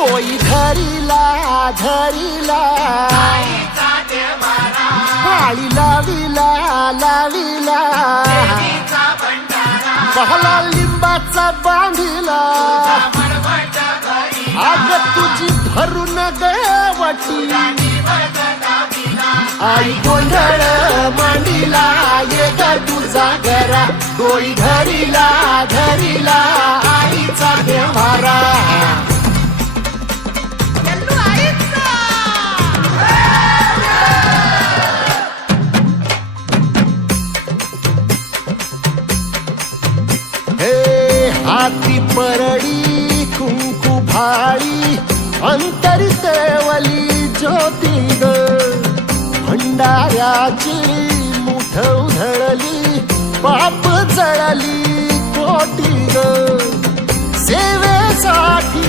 तोई धरीला धरीला आळी लाविला लाविला पहला लिंबाचा बांधिला आग तुझी भरून गवटी आई गोंधळ मांडीला ये ग तुझा घरा डोई धरीला धरीला आईचा देवारा हाती परडी कुंकू भाळी अंतरी तेवली ज्योती ग भंडाऱ्याची मुठ उधळली पाप जळली कोटी ग सेवेसाठी